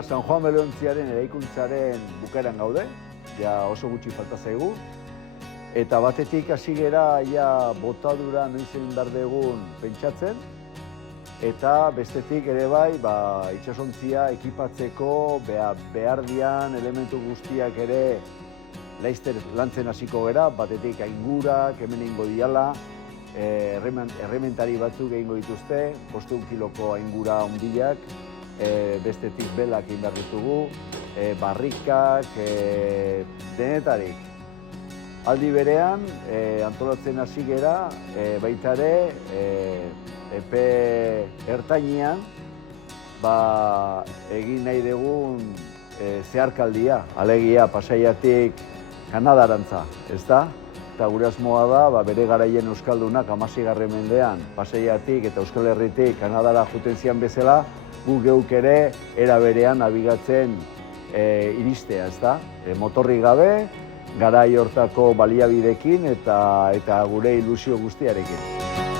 San Juan Belontziaren eraikuntzaren bukaeran gaude, ja oso gutxi falta zaigu. Eta batetik hasi gera ja botadura noiz egin behar dugun pentsatzen, eta bestetik ere bai, itsasontzia ekipatzeko behar dian elementu guztiak ere laizter lantzen hasiko gera, batetik aingurak, hemen egingo diala, errementari batzuk egingo dituzte, 500 kiloko aingura hondiak, bestetik belak egin behar ditugu, barrikak, denetarik. Aldi berean, antolatzen hasi gera, baita ere, epe ertainean, egin nahi dugun zeharkaldia, alegia Pasaiatik Kanadarantza, ezta? Eta gure asmoa da, bere garaien euskaldunak 16. mendean Pasaiatik eta Euskal Herritik Kanadara joeten zian bezala, gu geuk ere era berean nabigatzen iristea, ezta? Motorrik gabe, garai hortako baliabidekin eta gure ilusio guztiarekin.